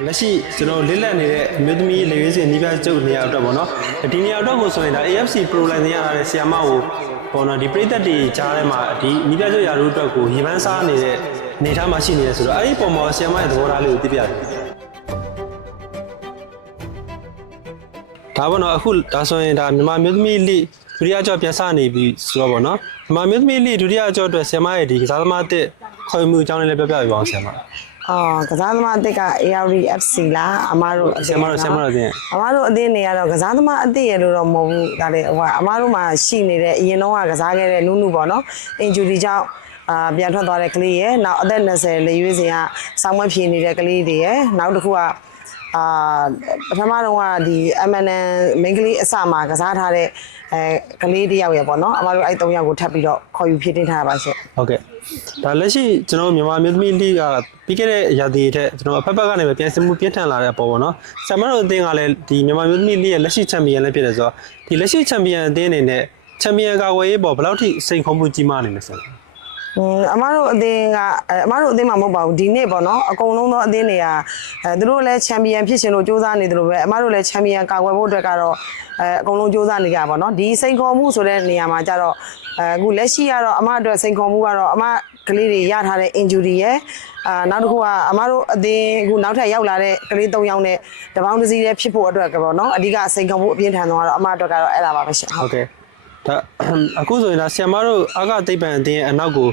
လက်ရှိကျွန်တော်လစ်လက်နေတဲ့အမျိုးသမီးလေရွေးစင်နီးပြကျုပ်နေရာအတွက်ပေါ့နော်ဒီနေရာအတွက်ကိုဆိုရင်ဒါ AFC Pro လိုင်းတင်ရတာတဲ့ဆီယာမကိုပေါ့နော်ဒီပရိသတ်တွေကြားထဲမှာဒီနီးပြကျုပ်ရာတို့အတွက်ကိုရေပန်းစားနေတဲ့အနေထားမှာရှိနေရဆိုတော့အဲ့ဒီပုံမှာဆီယာမရဲ့သဘောထားလေးကိုသိပြတယ်ဒါပေါ့နော်အခုဒါဆိုရင်ဒါမြန်မာမျိုးသမီးလိဒုတိယကျော်ပြန်စနေပြီဆိုတော့ပေါ့နော်မြန်မာမျိုးသမီးလိဒုတိယကျော်အတွက်ဆီယာမရဲ့ဒီကစားသမားတစ်ခေါ်မှုအကြောင်းလေးလည်းပြောပြပြပါအောင်ဆီယာမကစားသမားအသစ်က ARD FC လားအမားတို့ဆီယာမတို့အသင်းနေရတော့ကစားသမားအသစ်ရလို့တော့မဟုတ်ဘူးဒါလည်းဟိုအမားတို့မှာရှိနေတဲ့အရင်တော့ကစားခဲ့တဲ့နုနုပေါ့နော်အင်ဂျူရီကြောင့်ပြန်ထွက်သွားတဲ့ကလေးရယ်နောက်အသက်20လေရွေးစဉ်ကစောင်းမဖြေနေတဲ့ကလေးတွေရယ်နောက်တစ်ခုကပထမတော့ကဒီ MNN မိန်းကလေးအစမှာကစားထားတဲ့ကလေးတယောက်ရယ်ပေါ့နော်အမတို့အဲ့3ယောက်ကိုထပ်ပြီးတော့ခေါ်ယူဖြည့်တင်ထားပါရှင့်ဟုတ်ကဲ့ဒါလက်ရှိကျွန်တော်မြန်မာမျိုးသမီးလိကပြီးခဲ့တဲ့ရာသီထက်ကျွန်တော်အဖက်ဖက်ကနေပဲပြန်ဆမှုပြင်းထန်လာတဲ့အပေါ်ပေါ့နော်ဆမ်မတို့အသင်းကလည်းဒီမြန်မာမျိုးသမီးလိရဲ့လက်ရှိချန်ပီယံလည်းဖြစ်တယ်ဆိုတော့ဒီလက်ရှိချန်ပီယံအသင်းအနေနဲ့ချန်ပီယံကာကွယ်ရေးပေါ်ဘယ်လောက်ထိစိန်ခေါ်မှုကြီးမားနေလဲဆိုတော့အမတို့အသင်းကအမတို့အသင်းမှာမဟုတ်ပါဘူးဒီနေ့ပေါ့နော်အကုန်လုံးသောအသင်းတွေကသူတို့လည်းချန်ပီယံဖြစ်ရှင်လို့စူးစမ်းနေတယ်လို့ပဲအမတို့လည်းချန်ပီယံကာကွယ်ဖို့အတွက်ကတော့အကုန်လုံးစူးစမ်းနေကြပါပေါ့နော်ဒီစိန်ခေါ်မှုဆိုတဲ့နေရာမှာကျတော့အခုလက်ရှိကတော့အမအတွက်စိန်ခေါ်မှုကတော့အမကလေးတွေရထားတဲ့ injury ရယ်နောက်တစ်ခုကအမတို့အသင်းအခုနောက်ထပ်ရောက်လာတဲ့ကလေး3ယောက်နဲ့တပေါင်းတစ်စီးတည်းဖြစ်ဖို့အတွက်ကပေါ့နော်အဓိကစိန်ခေါ်မှုအပြင်းထန်ဆုံးကတော့အမအတွက်ကတော့အဲ့ဒါပါပဲရှင်ဟုတ်ကဲ့ဒါအခုဆိုရင်ဒါဆီယမတို့အာကသိပ္ပံအသင်းအနောက်ကို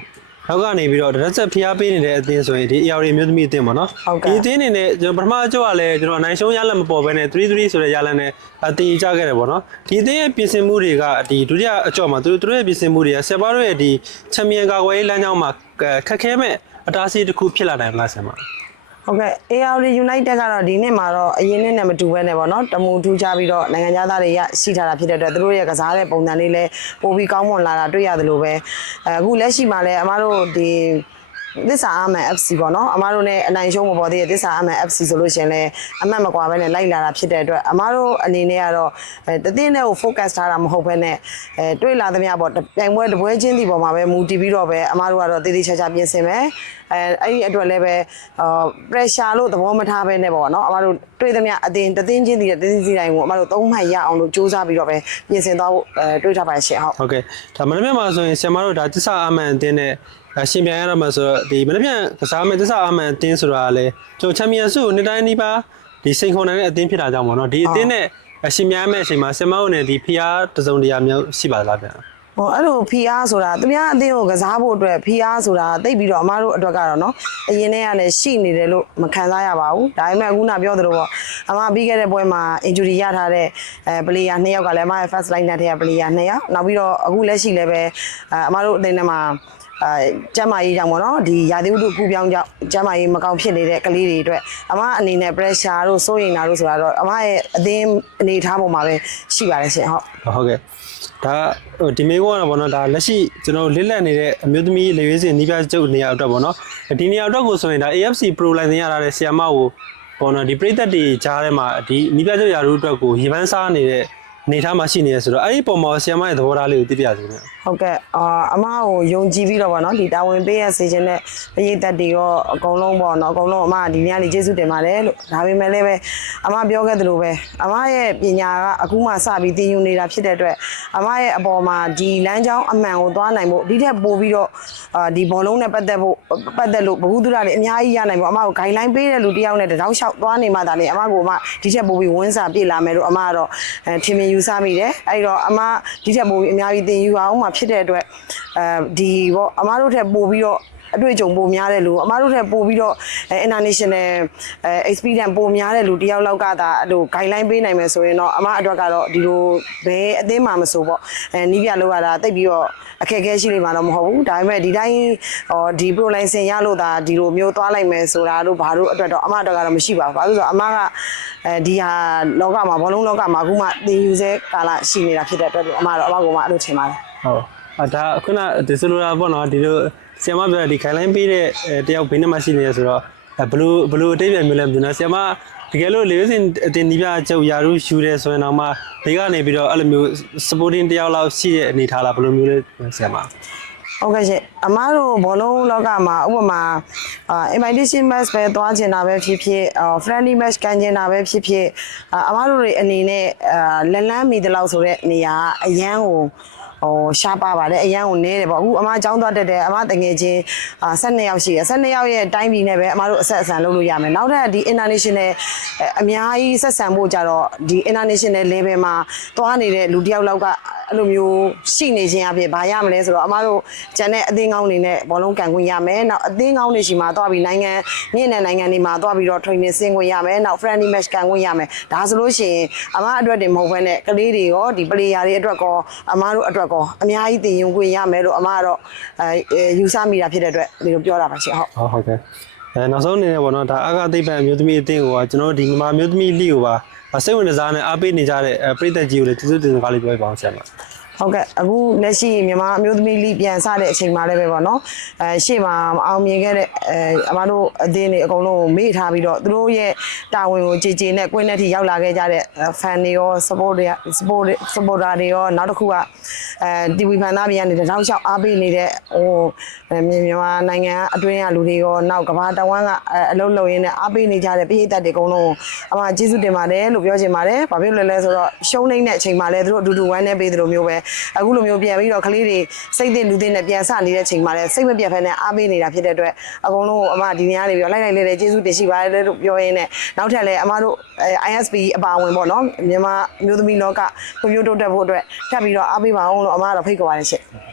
နောက်ကနေပြီးတော့ရက်ဆက်ဖျားပေးနေတဲ့အသင်းဆိုရင်ဒီ AR မျိုးသမီးအသင်းပေါ့နော်ဒီအသင်းအနေနဲ့ကျွန်တော်ပထမအကျော့ကလည်းကျွန်တော်အနိုင်ရှုံးရလက်မပေါ်ဘဲနဲ့3-3ဆိုတဲ့ရလက်နဲ့တည်ကြခဲ့တယ်ပေါ့နော်ဒီအသင်းရဲ့ပြင်ဆင်မှုတွေကဒီဒုတိယအကျော့မှာသူတို့ရဲ့ပြင်ဆင်မှုတွေကဆီယမတို့ရဲ့ဒီချန်ပီယံကာကွယ်ရေးလမ်းကြောင်းမှာခက်ခဲမဲ့အတားအဆီးတစ်ခုဖြစ်လာနိုင်မလားဆီယမဟုတ်ကဲ့ AR United ကတော့ဒီနှစ်မှာတော့အရင်နှစ်နဲ့မတူဘဲနဲ့ပေါ့နော်တမူထူးခြားပြီးတော့နိုင်ငံသားတွေရရှိထားတာဖြစ်တဲ့အတွက်သူတို့ရဲ့ကစားတဲ့ပုံစံလေးလည်းပိုပြီးကောင်းမွန်လာတာတွေ့ရတယ်လို့ပဲအခုလက်ရှိမှာလည်းအမတို့ဒီသစ္စာအမှန် FC ပေါ့နော်အမတို့ ਨੇ အနိုင်ရှုံးမပေါ်သေးတဲ့သစ္စာအမှန် FC ဆိုလို့ရှင်လဲအမှတ်မကွာဘဲနဲ့လိုက်လာတာဖြစ်တဲ့အတွက်အမတို့အနေနဲ့ကတော့တသင်းနဲ့ကို focus ထားတာမဟုတ်ဘဲနဲ့တွေ့လာသမျှပေါ့ပြိုင်ပွဲတပွဲချင်းစီပေါ်မှာပဲမူတည်ပြီးတော့ပဲအမတို့ကတော့တည်တည်ချာချာပြင်ဆင်မယ်အဲ့ဒီအတွက်လည်းပဲ pressure လို့သဘောမထားဘဲနဲ့ပေါ့နော်အမတို့တွေ့သမျှအသင်းတသင်းချင်းစီတဲ့တသင်းစီတိုင်းကိုအမတို့3မှတ်ရအောင်လို့စူးစမ်းပြီးတော့ပဲပြင်ဆင်သွားဖို့တွေးထားပါရှင်ဟုတ်ကဲ့ဒါမနေ့ကမှဆိုရင်ဆင်မတို့ဒါသစ္စာအမှန်အသင်းနဲ့ရှင်ပြန်ရတော့မှဆိုတော့ဒီမနေ့ပြန်ကစားမဲ့သစ္စာအမှန်အသင်းဆိုတာကလည်းကျွန်တော်ချန်ပီယံဆုနှစ်တိုင်းနီးပါးဒီစိန်ခေါ်နိုင်တဲ့အသင်းဖြစ်တာကြောင့်ပေါ့နော်ဒီအသင်းနဲ့ရှင်ပြန်မဲ့အချိန်မှာဆင်မတို့နဲ့ဒီဖျားတစုံတရာမျိုးရှိပါလားဗျာအဲ့လို PR ဆိုတာသူများအသင်းကိုကစားဖို့အတွက် PR ဆိုတာတိတ်ပြီးတော့အမားတို့အတွက်ကတော့နော်အရင်တည်းကလည်းရှိနေတယ်လို့မခံစားရပါဘူးဒါပေမဲ့အခုနပြောသလိုပေါ့အမပြီးခဲ့တဲ့ပွဲမှာ injury ရထားတဲ့player 2ယောက်ကလည်းအမရဲ့ first line ထဲက player 2ယောက်နောက်ပြီးတော့အခုလက်ရှိလည်းပဲအမတို့အသင်းထဲမှာကျမ်းမာရေးကြောင့်ပေါ့နော်ဒီရာသီဥတုကူပြောင်းကြောင့်ကျမ်းမာရေးမကောင်းဖြစ်နေတဲ့ကလေးတွေအတွက်အမအနေနဲ့ pressure တို့စိုးရိမ်တာတို့ဆိုတာတော့အမရဲ့အသင်းအနေထားပေါ်မှာပဲရှိပါတယ်ရှင်ဟုတ်ကဲ့ဒါဒီမေကောကတော့ဗောနော်ဒါလက်ရှိကျွန်တော်လစ်လက်နေတဲ့အမျိုးသမီးလေရွေးစင်နီးပြကျုပ်နေရာအတွက်ဗောနော်ဒီနေရာအတွက်ကိုဆိုရင်ဒါ AFC Pro လိုင်းတင်ရတာတဲ့ဆီယာမကိုဗောနော်ဒီပရိသတ်တွေကြားထဲမှာဒီနီးပြကျုပ်ရာတို့အတွက်ကိုရေပန်းစားနေတဲ့အနေထားမှာရှိနေရဆိုတော့အဲ့ဒီပုံမှာဆီယာမရဲ့သဘောထားလေးကိုသိပြစီခင်ဟုတ်ကဲ့အမကိုယုံကြည်ပြီးတော့ဗောနော်ဒီတာဝန်ပေးရစေခြင်းနဲ့ပရိသတ်တွေရောအကုန်လုံးဗောနော်အကုန်လုံးအမဒီနေ့လေးကျေးဇူးတင်ပါတယ်လို့ဒါပေမဲ့လည်းပဲအမပြောခဲ့သလိုပဲအမရဲ့ပညာကအခုမှစပြီးသင်ယူနေတာဖြစ်တဲ့အတွက်အမရဲ့အပေါ်မှာဒီလမ်းကြောင်းအမှန်ကိုသွားနိုင်ဖို့ဒီထက်ပိုပြီးတော့ဒီဘောလုံးနဲ့ပတ်သက်လို့ဘ ഹു တုဒတွေအများကြီးရနိုင်ဖို့အမကို guideline ပေးတဲ့လူတယောက်နဲ့တတောက်လျှောက်သွားနေမှသာလေအမကိုဒီထက်ပိုပြီးဝန်းစာပြည့်လာမယ်လို့အမကတော့ထင်မြင်ယူဆမိတယ်အဲ့တော့အမဒီထက်ပိုပြီးအများကြီးသင်ယူအောင်မှဖြစ်တဲ့အတွက်ဒီပေါ့အမတို့ထက်ပိုပြီးတော့အတွေ့အကြုံပိုများတဲ့လူအမတို့ထက်ပိုပြီးတော့ international experience ပိုများတဲ့လူတယောက်လောက်ကသာအဲ့လို guideline ပေးနိုင်မယ်ဆိုရင်တော့အမအတွက်ကတော့ဒီလိုဘယ်အသင်းမှမဆိုပေါ့နီးပြလို့ရတာတိတ်ပြီးတော့အခက်အခဲရှိနေမှာတော့မဟုတ်ဘူးဒါပေမဲ့ဒီတိုင်းဒီ pro license ရလို့ဒါဒီလိုမျိုးသွားလိုက်မယ်ဆိုတာတို့ဘာလို့အတွက်တော့အမအတွက်ကတော့မရှိပါဘူးဘာလို့ဆိုတော့အမကဒီဟာလောကမှာဘောလုံးလောကမှာအခုမှသင်ယူဆဲကာလရှိနေတာဖြစ်တဲ့အတွက်အမကတော့အမကအဲ့လိုထင်ပါတယ်ဟုတ်ဒါခုနဒီဆိုလိုတာပေါ့နော်ဒီလိုဆီယမပြောဒီခိုင်လိုင်းပေးတဲ့တယောက်ဘေးနဲ့မှရှိနေရဆိုတော့ဘလူအတိတ်ပြန်မျိုးလဲမသိဘူးနော်ဆီယမတကယ်လို့လေစင်အတင်ဒီပြကျုပ်ယာရုယူတယ်ဆိုရင်တော့မှဘေးကနေပြီးတော့အဲ့လိုမျိုး supporting တယောက်လောက်ရှိတဲ့အနေထားလားဘယ်လိုမျိုးလဲဆီယမ ဟုတ်ကဲ့ရှင်အမားတို့ဘောလုံးလောကမှာဥပမာ invitation match ပဲသွားချင်တာပဲဖြစ်ဖြစ် friendly match ကန်ချင်တာပဲဖြစ်ဖြစ်အမားတို့တွေအနေနဲ့လက်လန်းမီတလောက်ဆိုတဲ့နေရာအရန်ကိုရှားပါပါတယ်အရန်ကိုနဲတယ်ပေါ့အခုအမအကြောင်းသွားတက်တယ်အမတငယ်ချင်း12ယောက်ရှိတယ်12ယောက်ရဲ့တိုင်းပြည်နဲ့ပဲအမတို့အဆက်အဆံလုပ်လို့ရမယ်နောက်ထပ်ဒီ international အများကြီးဆက်ဆံဖို့ကြတော့ဒီ international level မှာသွားနေတဲ့လူတစ်ယောက်လောက်ကအဲ့လိုမျိုးရှိနေခြင်းအဖြစ်ဘာရမလဲဆိုတော့အမတို့ကျန်တဲ့အသင်းကောင်းတွေနဲ့ဘောလုံးကန်ခွင့်ရမယ်နောက်အသင်းကောင်းတွေရှိမှသွားပြီးနိုင်ငံမြင့်တဲ့နိုင်ငံတွေမှာသွားပြီးတော့ training ဆင်းခွင့်ရမယ်နောက် friendly match ကန်ခွင့်ရမယ်ဒါဆိုလို့ရှိရင်အမအတွက်တင်မဟုတ်ဘဲနဲ့ကလေးတွေရောဒီ player တွေအတွက်ကောအမတို့အတွက်ကောအများကြီးတင်ယူခွင့်ရမယ်လို့အမကတော့ယူဆမိတာဖြစ်တဲ့အတွက်ဒီလိုပြောတာပါရှင်ဟုတ်ကဲ့နောက်ဆုံးအနေနဲ့ပေါ့နော်ဒါအကသိပ္ပံအမျိုးသမီးအသင်းကိုကျွန်တော်တို့ဒီမြန်မာအမျိုးသမီးလိကိုပါစိတ်ဝင်စားနဲ့အားပေးနေကြတဲ့ပြည်သက်ကြီးကိုလည်းကျေးဇူးတင်စကားလေးပြောပြပါအောင်ဆရာမဟုတ်ကဲ့အခုလက်ရှိမြန်မာအမျိုးသမီးလိပြန်စတဲ့အချိန်မှာလည်းပဲပေါ့နော်ရှေ့မှာမအောင်မြင်ခဲ့တဲ့အမတို့အသင်းတွေအကုန်လုံးမေ့ထားပြီးတော့သူတို့ရဲ့တာဝန်ကိုကြည်ကြည်နဲ့ကွင်းနဲ့ထိရောက်လာခဲ့ကြတဲ့ fan တွေရော supporter တွေရောနောက်တစ်ခုကTV ဖန်သားတွေကနေတောက်လျှောက်အားပေးနေတဲ့မြန်မာနိုင်ငံအတွင်းကလူတွေရောနောက်ကမ္ဘာတဝန်းကအလုံးလုံးရင်းနဲ့အားပေးနေကြတဲ့ပြည်သက်တွေအကုန်လုံးအမကျေးဇူးတင်ပါတယ်လို့ပြောချင်ပါတယ်။ဘာဖြစ်လို့လဲဆိုတော့ရှုံးနေတဲ့အချိန်မှာလည်းသူတို့အတူတူဝိုင်းနေပေးသလိုမျိုးပဲအခုလိုမျိုးပြန်ပြီးတော့ကလေးတွေစိတ်သင့်လူသင့်နဲ့ပြန်ဆနေတဲ့အချိန်မှာလည်းစိတ်မပြတ်ဖက်နဲ့အားပေးနေတာဖြစ်တဲ့အတွက်အကုန်လုံးအမဒီနေရာနေပြီးတော့လိုက်လေးကျေးဇူးတင်ရှိပါတယ်လို့ပြောရင်းနဲ့နောက်ထပ်လည်းအမတို့ ISP အပါဝင်ပေါ့နော်မြန်မာမျိုးသမီးလောကကိုမျိုးတိုးတက်ဖို့အတွက်ထပ်ပြီးတော့အားပေးပါအောင်လို့အမကတော့ဖိတ်ခေါ်ပါတယ်ရှင့်